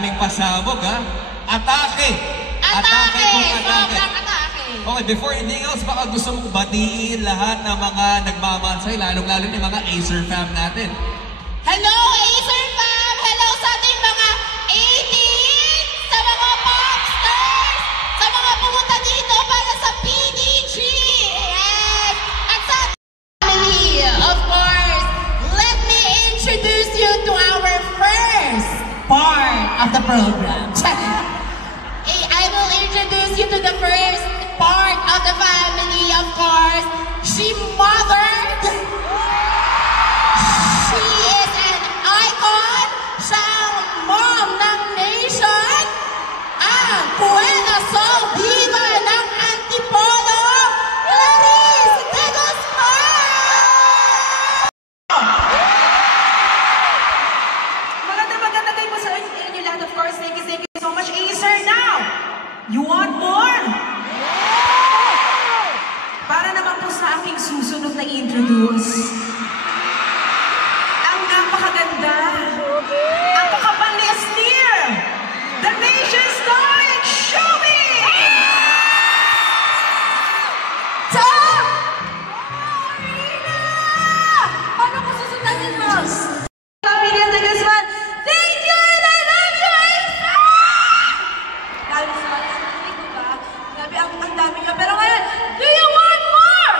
daming pasabog, ha? Atake! Atake kung atake. Okay, before anything else, baka gusto mong batiin lahat ng mga nagmamahal sa'yo, lalong-lalo yung mga Acer fam natin. Hello, Acer fam! Hello sa ating mga 18! Sa mga popsters! Sa mga pumunta dito para sa PDG! Yes! At sa family, of course, let me introduce you to our first part of the program. I will introduce you to the first part of the family, of course. She mothered. She is an icon. Siya ang mom ng nation. Ang Buena Soul Diva ng Antipolo, Clarice de Guzman! Maganda kayo po sa inyo lahat, of course. Thank you so much, Acer. Now, you want more? Para naman po sa aking susunod na introduce. Ang napakaganda. Ang kakapal ni Astir. The nation's darling Shubi! Tom! Marina! Paano ko susundanin mo? Pamilya de Guzman, thank you and I love you, Acer! Dahil sa hindi ko ba? Grabe, ang dami niya. Pero ngayon, do you want more?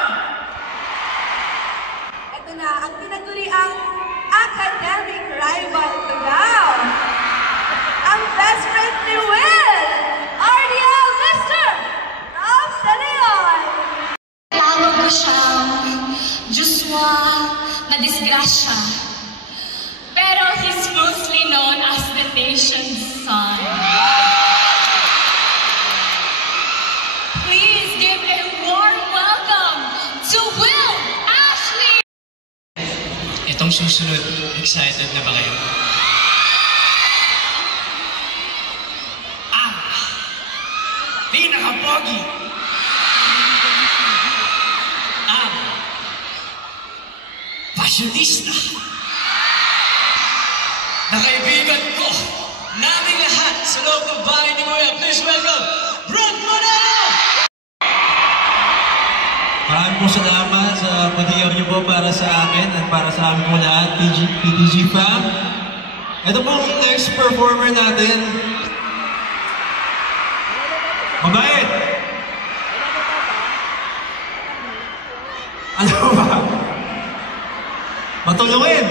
Ito na, ang pinaguri ang academic rival ko daw. Ang best friend ni Will, RDL Mr. Rob De Leon. Tawag ko siyang Joshua na disgrasya. Pero he's mostly known as the nation's son. Please give a warm welcome to Will Ashley! Itong susunod, excited na ba kayo? Pinaka-pogi! Fashionista! Na kaibigan ko, namin lahat sa loob ng bahay ni Kuya. Please welcome, Brooke Monero! Maraming po salamat sa pag-iyaw niyo po para sa akin at para sa amin po lahat, PDG fam. Ito pong next performer natin. Mabait! Ano ba? Matulungin!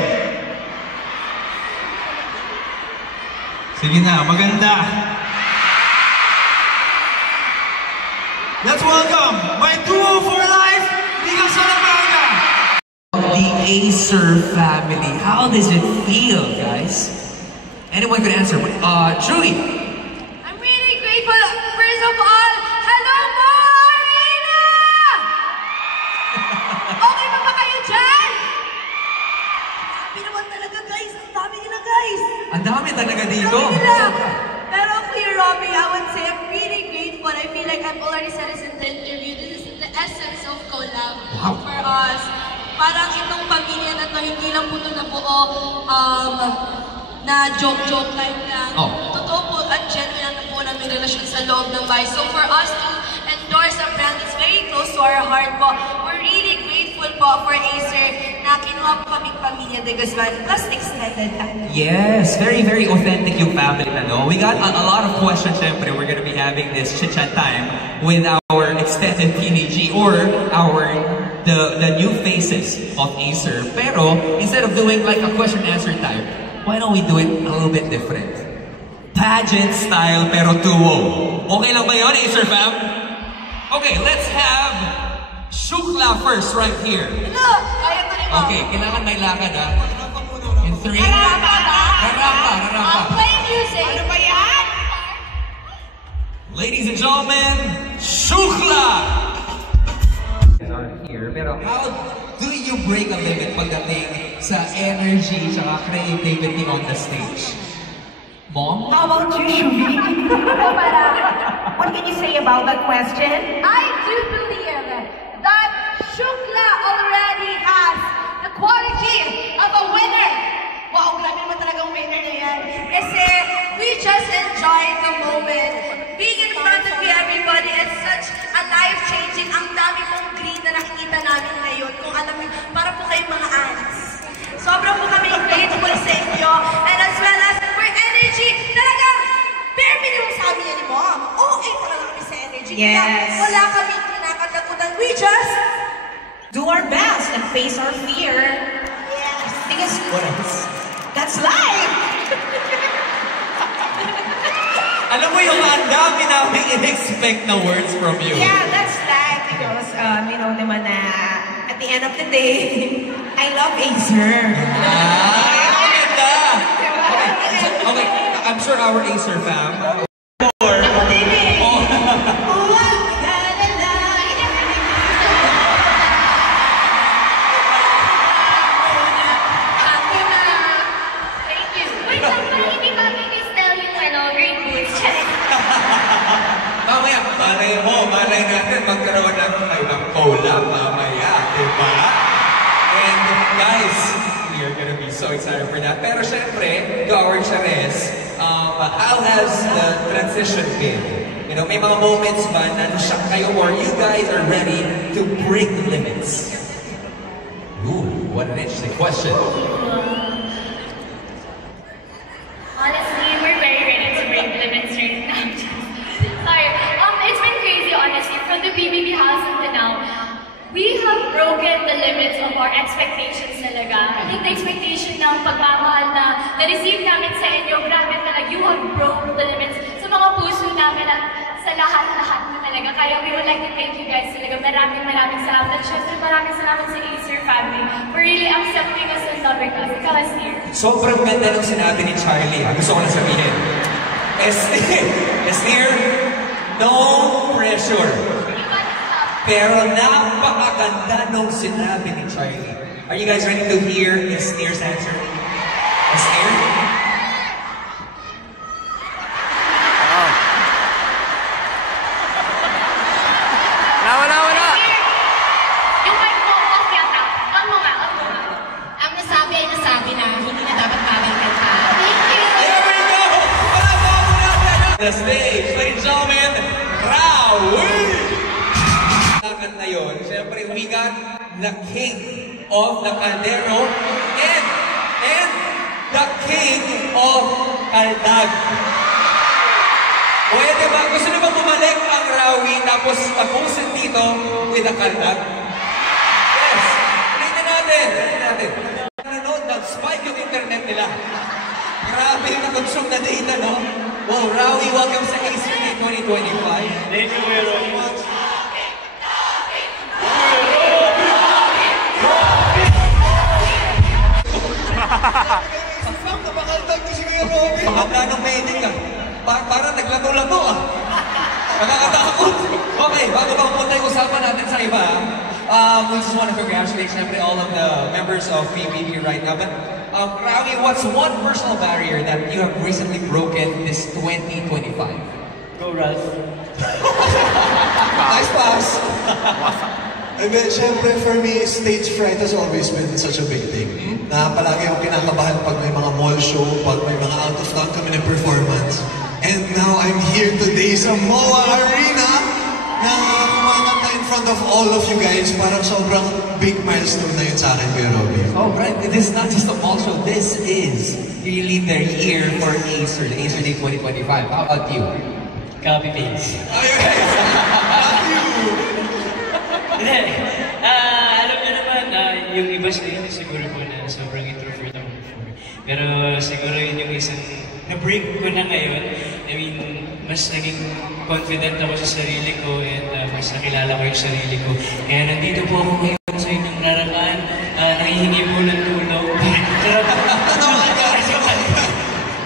Sige na, maganda! Let's welcome my duo for life, Liga Salamanca! The Acer family. How does it feel, guys? Anyone could answer. Truly. I'm really grateful. First of all, hello, Marina! Okay pa ba kayo dyan? Sabi naman talaga, guys. Ang dami nila, guys. Ang dami talaga dito. Pero Kuya Robbie, I would say I'm really grateful. I feel like I've already said this in the interview. This is the essence of collab for us. Parang itong pamilya na to, hindi lang po ito nabuo na joke-joke life lang. Totoo po at genuine na po namin relasyon sa loob ng bahay. So for us to endorse a brand that's very close to our heart po, we're really grateful po for Acer na kinuha po kaming pamilya de Guzman plus extended family. Yes, very, very authentic yung family na, no? We got a lot of questions, syempre. We're gonna be having this chit-chat time with our extended PDG or the new faces of Acer. Pero, instead of doing like a question-answer type, why don't we do it a little bit different? Pageant style pero duo. Okay lang ba yun, Acer fam? Okay, let's have Shukla first right here. Hello! Kaya ko rin mo. Okay, kailangan may lakad ha. In 3. Rarapa! Rarapa. Play music. Ano ba yan? Ladies and gentlemen, Shukla! Here, pero how do you break a limit pagdating sa energy at creativity on the stage? Mom? How about you, Shubi? What can you say about that question? I do believe that Shukla already has the quality of a winner. Wow, grabe naman talagang winner na yan. Kasi we just enjoyed the moment. Being in front of you, everybody, is such a life-changing. Ang dami pong green na nakikita namin ngayon. Kung alam mo, para po kayong mga ants. Sobrang po kami grateful sa inyo. And as well as for energy, talagang bare minimum sa amin yan ni Mom. Okay talaga kami sa energy. Yes. Kaya wala kami kinakatakutan. We just do our best and face our fear. Yes. Because What else? that's life. Alam mo yung ang dami namin in-expect na words from you. Yeah, that's life. Because, you know naman na at the end of the day, I love Acer. Ay, ang ganda! Okay, I'm sure our Acer fam, thank you. Wait lang, parang hindi ba style yung green boots? mamaya, malay natin magkaroon ng ibang collab mamaya, diba? And guys, we are gonna be so excited for that. Pero syempre, to our Chares, Al has the transition pin. You know, may mga moments ba na nashock kayo or you guys are ready to break limits? Ooh, what an interesting question. Honestly, we're very ready to break limits right now. Sorry. It's been crazy, honestly. From the BBB house until now, we have broken the limits of our expectations talaga. I think the expectation ng pagmamahal na na-receive namin sa inyo, grabe talaga. You have broken the limits sa mga puso namin at sa lahat-lahat mo talaga. Kaya we would like to thank you guys talaga. Maraming salamat. At syempre, maraming salamat sa Acer family for really accepting us and loving us. Ikaw, Asnir. Sobrang ganda ng sinabi ni Charlie. Gusto ko na sabihin. Esnir, no pressure. Pero napakaganda nung sinabi ni Charlie. Are you guys ready to hear Esnir's answer? Esnir? Wala. Yung mic mo off yata. On mo nga. Ang nasabi ay nasabi na hindi na dapat babalikan pa. Thank you. There we go! Palabang natin the stage, ladies and gentlemen, Rawi! Akan na yun, siyempre, we got the king of the Caldero and the king of Caldag. Pwede ba? Gusto niyo ba bumalik ang Rawi tapos mag-host dito with the Caldag? Yes! Tingnan natin. Nanonood, nag-spike yung internet nila. Grabe yung na-consume na data, no? Well, Rawi, welcome sa Acer Day 2025. Thank you, Kuya Ron. Pakabla ng medic ah. Parang naglato-lato ah. Nakakatakot. Okay, bago pa pumunta yung usapan natin sa iba, we just want to congratulate syempre all of the members of PBB right now. But Rawi, what's one personal barrier that you have recently broken this 2025? Go, Ralph. Nice pass. I mean, syempre for me, stage fright has always been such a big thing. Na palagi akong kinakabahan pag may mga mall show, pag may mga out of town kami ng performance. And now I'm here today sa MOA Arena na kumakanta in front of all of you guys. Parang sobrang big milestone na yun sa akin, Kuya Robby. Oh, right. This is not just a mall show. This is really the year for Acer, the Acer Day 2025. How about you? Copy paste. Hindi. Alam niyo naman, yung iba siguro po na sobrang introvert ako before. Pero siguro yun yung isang na-break ko na ngayon. I mean, mas naging confident ako sa sarili ko and mas nakilala ko yung sarili ko. Kaya nandito po ako ngayon sa inyong larawan. Nangihingi po ng tulong.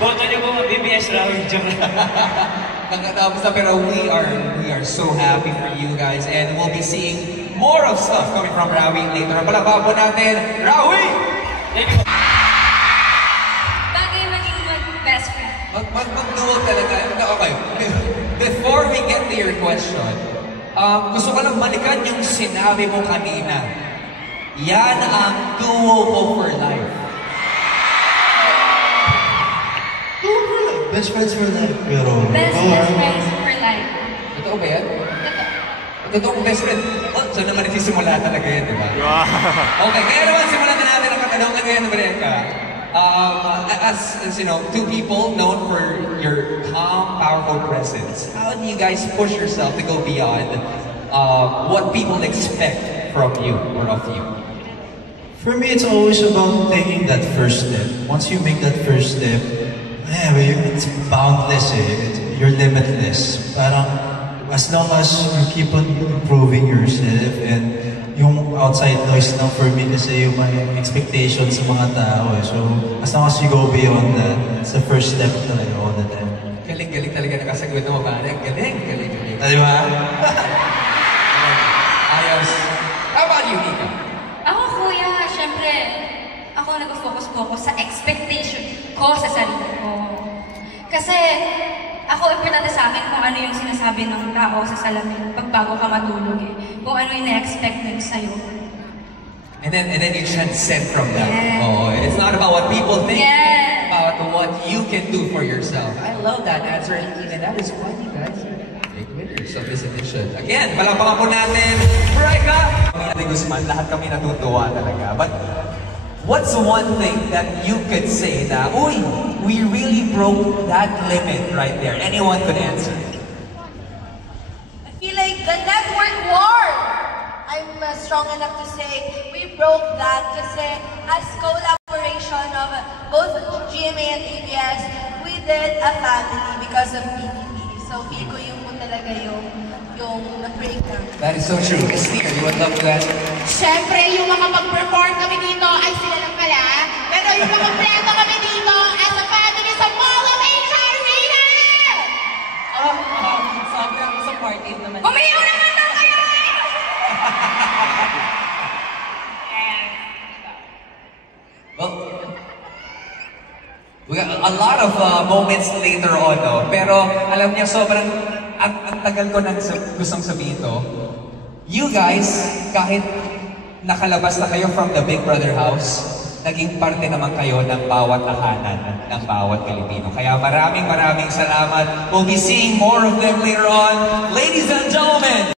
Boto niyo po, BBS Rawi. Tapos na, pero we are so happy for you guys and we'll be seeing more of stuff coming from Rawi later. Palababo natin, Rawi! Thank you. Bagay maging best friend. Mag-dual talaga. Okay. Before we get to your question, gusto ko lang balikan yung sinabi mo kanina. Yan ang duo ko for life. Duo for life? Best friends for life. Pero, Best friends for life. Totoo ba yan? Totoo kong best friend. Oh, so naman nagsisimula talaga yan, di ba? Okay, kaya naman simulan na natin ang katanungan ngayon, Breka. As you know, two people known for your calm, powerful presence, how do you guys push yourself to go beyond what people expect from you or of you? for me, it's always about taking that first step. Once you make that first step, it's boundless you're limitless. Parang, as long as you keep on improving yourself and yung outside noise na for me kasi yung mga expectations sa mga tao So, as long as you go beyond that, it's the first step talaga all the time. Galing talaga nakasagot mo, pare. Galing. Di ba? Ayos. How about you, Nika? Ako, kuya, syempre, ako nag-focus po ako sa expectation ko sa sarili ko. Kasi, ako, importante sa akin kung ano yung sinasabi ng tao sa salamin pag bago ka matulog Kung ano yung na-expect nila sa'yo. And then you transcend from that. Yeah. Oh, it's not about what people think, Yeah. about what you can do for yourself. I love that answer, and that is why you guys are big winners of this edition. Again, palakpakan po natin, Breka! Kami Guzman, lahat kami natutuwa talaga. But what's one thing that you could say na, uy, we really broke that limit right there? Anyone could answer. I feel like the network war. I'm strong enough to say we broke that kasi as collaboration of both GMA and ABS, we did a family because of PBB. So feel ko yung talaga yung nag-break na. That is so true. Christina, you would love that? Syempre, yung mga mag-perform kami dito ay sila lang pala. Pero yung mga kompleto kami dito as a family sa Mall of Asia Arena! Sobrang supportive naman. Umiyaw naman na kayo! Well, we got a lot of moments later on, no? Pero alam niya, sobrang ang tagal ko nang gustong sabihin to. You guys, kahit nakalabas na kayo from the Big Brother house, naging parte naman kayo ng bawat tahanan ng bawat Pilipino. Kaya maraming salamat. We'll be seeing more of them later on. Ladies and gentlemen,